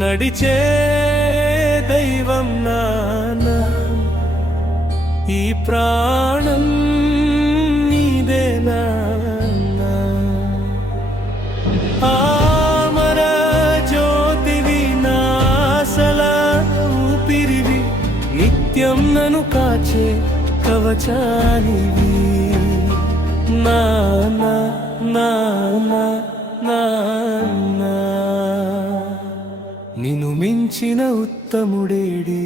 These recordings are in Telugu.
నడిచే దైవం నాన్న ఈ ప్రాణం నీదే నాన్న ఆమర జ్యోతివి నాసల ఊపిరివి నిత్యం నను కాచే కవచానివి. నాన్న మించిన ఉత్తముడేడి.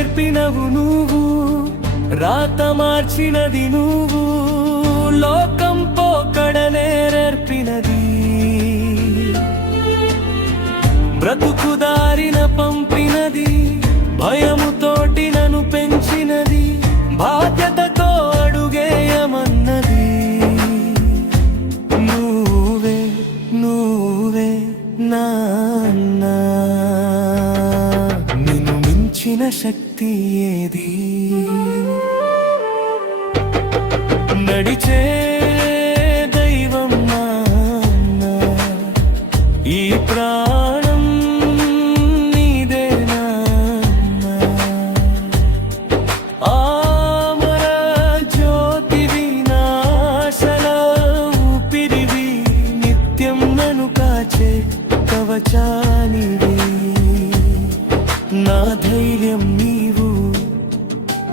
నేర్పినవు నువ్వు రాత మార్చినది నువ్వు లోకం పోకడ నేర్పినది. బ్రతుకు దారిన పంపినది భయముతోటి నన్ను పెంచినది బాధ్యతతో అడుగేయమన్నది నువ్వే నువ్వే నా శక్తి ఏది? నడిచే దైవం నాన్న ఈ ప్రాణం నీదే ఆమర జ్యోతివి నాశల ఊపిరివి నిత్యం నను కాచే కవచానివి.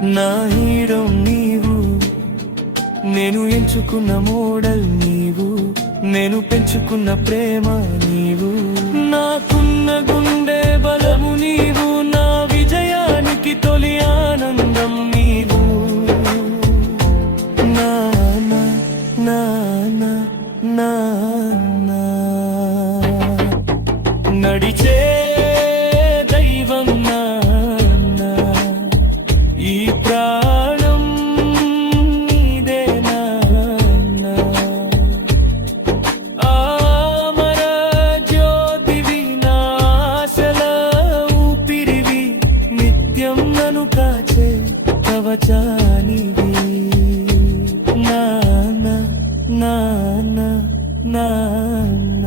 నా హీరో నీవు. నేను ఎంచుకున్న మోడల్ నీవు. నేను పెంచుకున్న ప్రేమ నీవు. నాకున్న గుండె బలము నీవు. నా విజయానికి తొలి ఆనందం నీవు. నానా నాన్న నాన్న నడిచే కాచే కవచానివి నాన్న నాన్న నాన్న.